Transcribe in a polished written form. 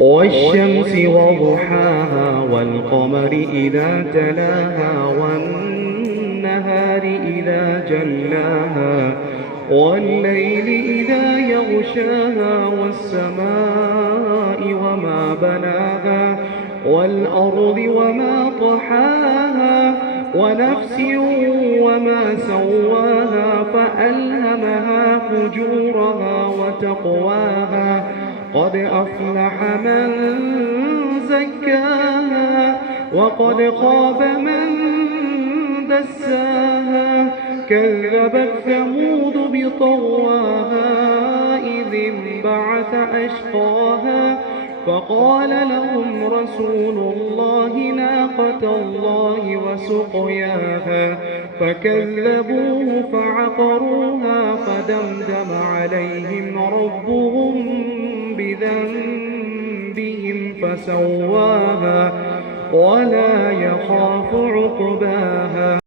والشمس وضحاها والقمر إذا تلاها والنهار إذا جلاها والليل إذا يغشاها والسماء وما بناها والأرض وما طحاها ونفس وما سواها فألهمها فجورها وتقواها قد أفلح من زكاها وقد خاب من دساها كذبت ثمود بطغواها إذ انبعث أشقاها فقال لهم رسول الله ناقة الله وسقياها فكذبوه فعقروها فدمدم عليهم ربهم بذنبهم فسواها ولا يخاف عقباها